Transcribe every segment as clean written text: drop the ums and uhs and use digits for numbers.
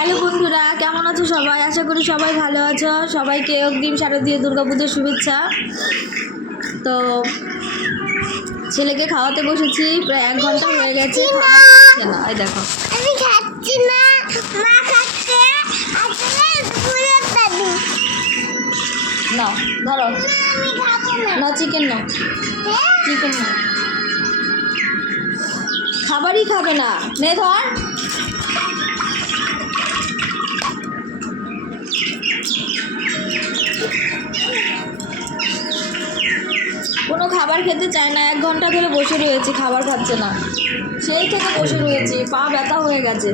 Hello বন্ধুরা, কেমন আছো সবাই? আশা করি সবাই ভালো আছো। সবাইকে অগ্রিম শারদীয় দুর্গাপুজোর শুভেচ্ছা। তো ছেলেকে খাওয়াতে বসেছি, প্রায় 1 ঘন্টা হয়ে গেছে, খাবার খাচ্ছে না। এই দেখো, আমি খাচ্ছি না, মা খাচ্ছে। আসলে পুরো দাদু নাও ধরো, আমি খাবো না। নাও চিকেন নাও, হ্যাঁ? চিকেন নাও। খাবারই খাবে না, নে ধর। কোনো খাবার খেতে চায় না, 1 ঘন্টা ধরে বসে রয়েছে, খাবার খাচ্ছে না। সেই থেকে বসে রয়েছে, পা ব্যথা হয়ে গেছে।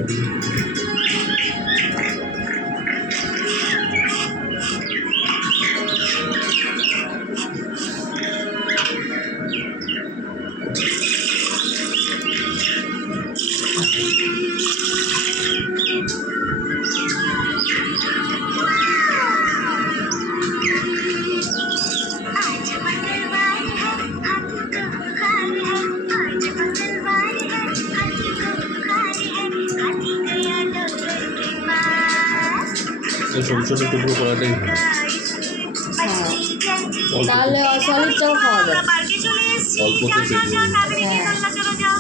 आज मंगलवार है, हाथी को बुखार है। आज मंगलवार है, हाथी को बुखार है। हाथी गया डॉक्टर के पास। তো ছোট ছোট টুকরো করাটাই ভালো। मछली जल्दी অল্প তাহলে সলিডটাও খাওয়া যায়। पार्के चले एসেছি। অল্পতে যাও, যাও, যাও, তাড়াতাড়ি হ্যাঁ। নিয়ে চলো, চলো, যাও।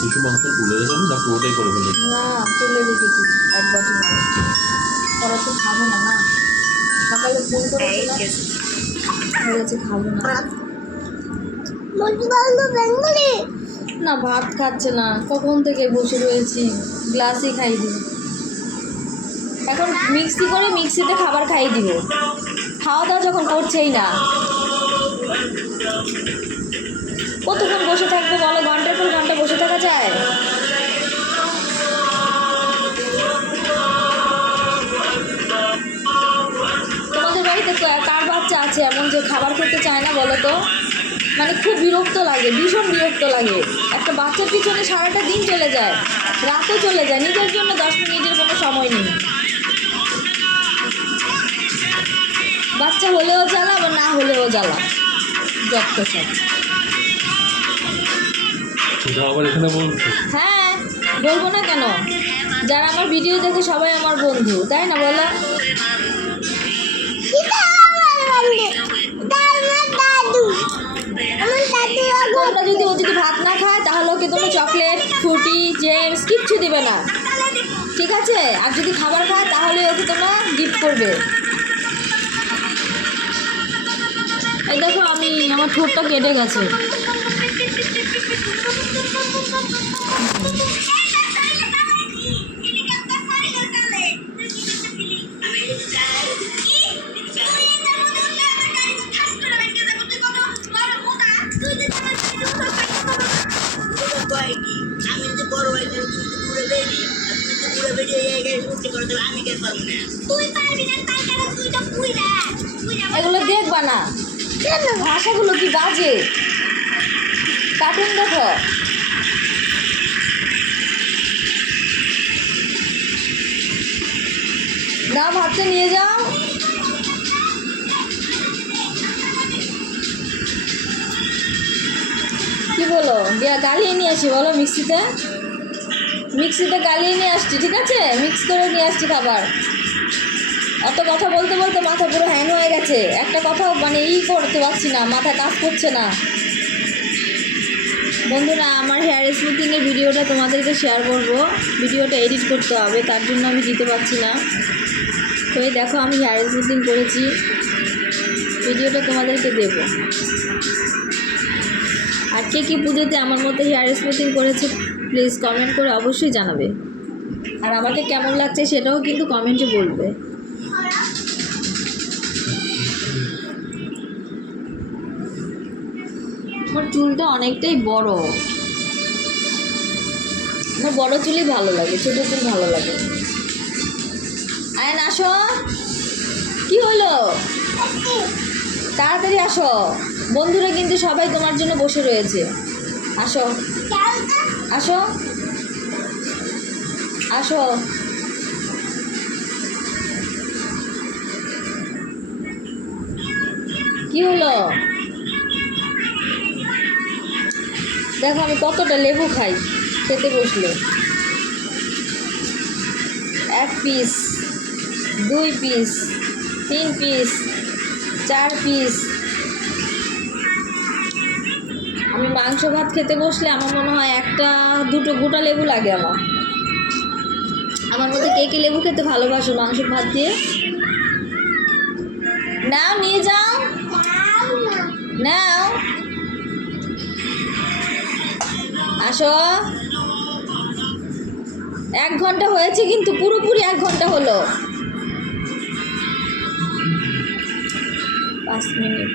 কিছু মাংস তুলে দেবেন না পুরোটাই করে ফেলে না, তুলে রেখেছি এক বাটি মাছ। ওরা তো খাবে না না, সকালে ফোন করেছিলাম, বলেছে খাবে না। বেঙ্গলি না, ভাত খাচ্ছে না, কখন থেকে বসে রয়েছি, গ্লাসই খাই দিই। এখন মিক্সিতে খাবার খাইয়ে দিব। খাওয়া দাওয়া যখন করছেই না, কতক্ষণ বসে থাকবো বলো? ঘন্টার পর ঘন্টা বসে থাকা যায়? তোমাদের বাড়িতে কার বাচ্চা আছে এমন যে খাবার খেতে চায় না বলো তো? মানে খুব বিরক্ত লাগে, ভীষণ বিরক্ত লাগে। একটা বাচ্চার পিছনে সারাটা দিন চলে যায়, রাতও চলে যায়, নিজের জন্য 10 মিনিটের কোনো সময় নেই। বাচ্চা হলেও জ্বালা, বা না হলেও জ্বালা, যত সব। সেটা আবার এখানে বলছো। হ্যাঁ, বলবো না কেন? যারা আমার ভিডিও দেখে সবাই আমার বন্ধু, তাই না বলো? তোমরা যদি ও যদি ভাত না খায় তাহলে ওকে তোমরা চকলেট, ফ্রুটি, জেমস কিচ্ছু দিবে না, ঠিক আছে? আর যদি খাবার খায় তাহলে ওকে তোমরা গিফট করবে। এই দেখো, আমার ঠোঁটটা কেটে গেছে। এগুলো দেখবা না, ভাষাগুলো কি বাজে। কার্টুন দেখো। না, ভাতটা নিয়ে যাও। কি বলো? গালিয়ে নিয়ে আসি বলো? মিক্সিতে গালিয়ে নিয়ে আসছি, ঠিক আছে? মিক্স করে নিয়ে আসছি খাবার। অত কথা বলতে বলতে মাথা পুরো হ্যাং হয়ে গেছে, একটা কথাও মানে করতে পারছি না, মাথা কাজ করছে না। বন্ধুরা, আমার হেয়ার স্মুথিংয়ের ভিডিওটা তোমাদেরকে শেয়ার করবো, ভিডিওটা এডিট করতে হবে, তার জন্য আমি দিতে পারছি না। তো এই দেখো, আমি হেয়ার স্মুথিং করেছি, ভিডিওটা তোমাদেরকে দেব। আর কে কী পুজোতে আমার মতো হেয়ার স্মুথিং করেছে প্লিজ কমেন্ট করে অবশ্যই জানাবে। আর আমাকে কেমন লাগছে সেটাও কিন্তু কমেন্টে বলবে। আমার চুলটা অনেকটাই বড়, আমার বড় চুলই ভালো লাগে, ছোটো চুল ভালো লাগে। আয়ন আসো, কি হলো? তাড়াতাড়ি আসো, বন্ধুরা কিন্তু সবাই তোমার জন্য বসে রয়েছে। আসো আসো আসো। কি হলো? দেখো আমি কতটা লেবু খাই খেতে বসলে। 1 পিস, 2 পিস, 3 পিস, 4 পিস। আমি মাংস ভাত খেতে বসলে আমার মনে হয় 1-2 গোটা লেবু লাগে আমার মধ্যে কে কে লেবু খেতে ভালোবাসো মাংস ভাত দিয়ে? নাও নিয়ে যাও, নাও আসো। 1 ঘন্টা হয়েছে কিন্তু পুরোপুরি 1 ঘন্টা হলো। 5 মিনিট।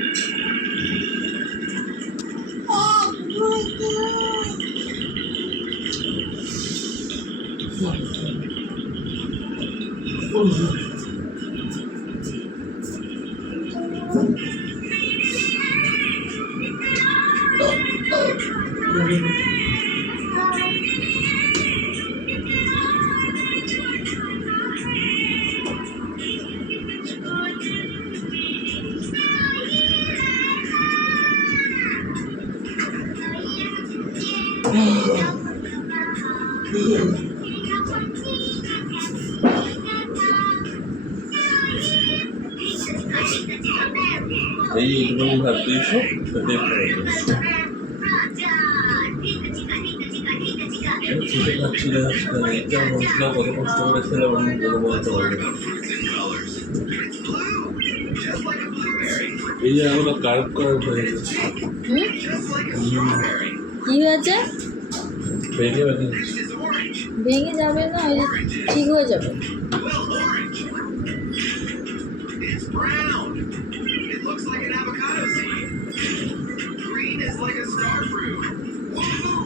এই এইটুকুনি ভাত দিয়েছো তাতে খেতে পাচ্ছি না এটা মশলা কত কষ্ট করে খেলাম আমি বলে বলতে পারবো না। এই যে এগুলো কার্ভ হয়ে গেছে কি হয়েছে? ভেঙে ভেঙে ভেঙে যাবে না, ওই ঠিক হয়ে যাবে। It's brown. It looks like an avocado seed. Green is like a star fruit. Woohoo!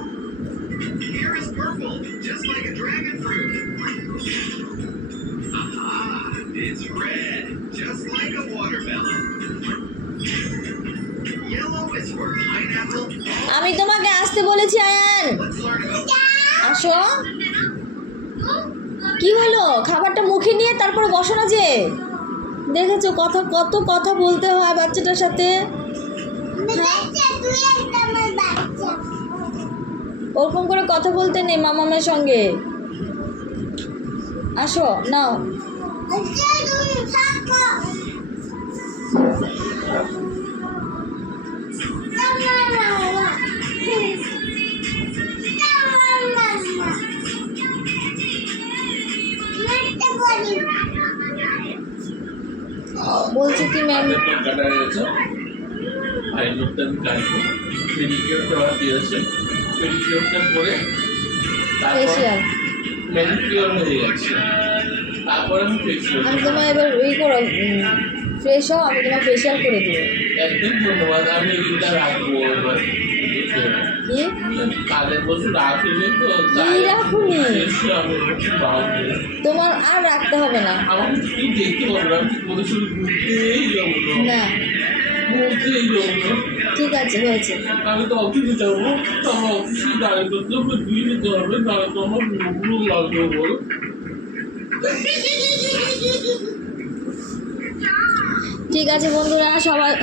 Here is purple, just like a dragon fruit. Aha! It's red, just like a watermelon. Yellow is for pineapple. আমি তোমাকে আসতে বলেছি Ayaan, Let's learn about আসো। কি হলো? খাবারটা মুখে নিয়ে তারপরে বসো না যে। দেখেছো কত কথা বলতে হয় বাচ্চাটার সাথে। ওরকম করে কথা বলতে নেই মামামের সঙ্গে। আসো নাও। বলছি কি ম্যাম, হাতের নখ কাটা হয়ে গেছে, পায়ের নখটা আমি কাটবো, পেডিকিওরটা ওরা দিয়েছে, পেডিকিওরটা করে তারপর ফেসিয়াল। ম্যানিকিওর হয়ে গেছে, তারপর আমি ফেসিয়াল। আমি তোমায় এবার করো, ফ্রেশ হও, আমি তোমার ফেসিয়াল করে দেবো। একদিন ধন্যবাদ, আমি এটা রাখবো এবার। কি কালের বছর রাখিনি তো কি রাখুনি? শেষে আমি ভাববো তোমার আর রাখতে হবে না। আমাকে তুই দেখতে পারবো না, আমি তোমাদের সঙ্গে ঘুরতেই যাবো না ঘুরতেই যাবো না। ঠিক আছে, হয়েছে। আমি তো অফিসে যাবো, তো আমার অফিসে গাড়ি করতে হবে, দিয়ে যেতে হবে, নাহলে তো আমার মুখগুলো লাগবে বল। ঠিক আছে বন্ধুরা, সবাই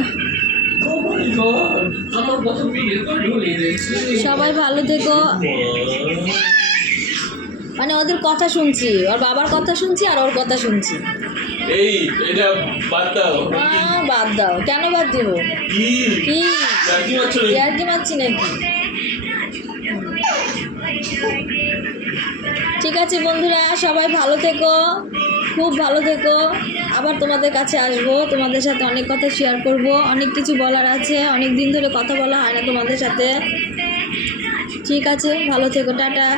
Oh my God, আমার কথা বিয়ে করে ঢুকিয়ে দিয়েছে। সবাই ভালো থেকো। মানে ওদের কথা শুনছি, ওর বাবার কথা শুনছি আর ওর কথা শুনছি। এই এটা বাদ দাও। বাদ দাও, কেন বাদ দিব? কি কি কি মারছো রে? আর কি মারছি নাকি? ঠিক আছে বন্ধুরা, সবাই ভালো থেকো, খুব ভালো থেকো। আবার তোমাদের কাছে আসবো, তোমাদের সাথে অনেক কথা শেয়ার করব, অনেক কিছু বলার আছে, অনেক দিন ধরে কথা বলা হয় না তোমাদের সাথে। ঠিক আছে, ভালো থেকো, টাটা।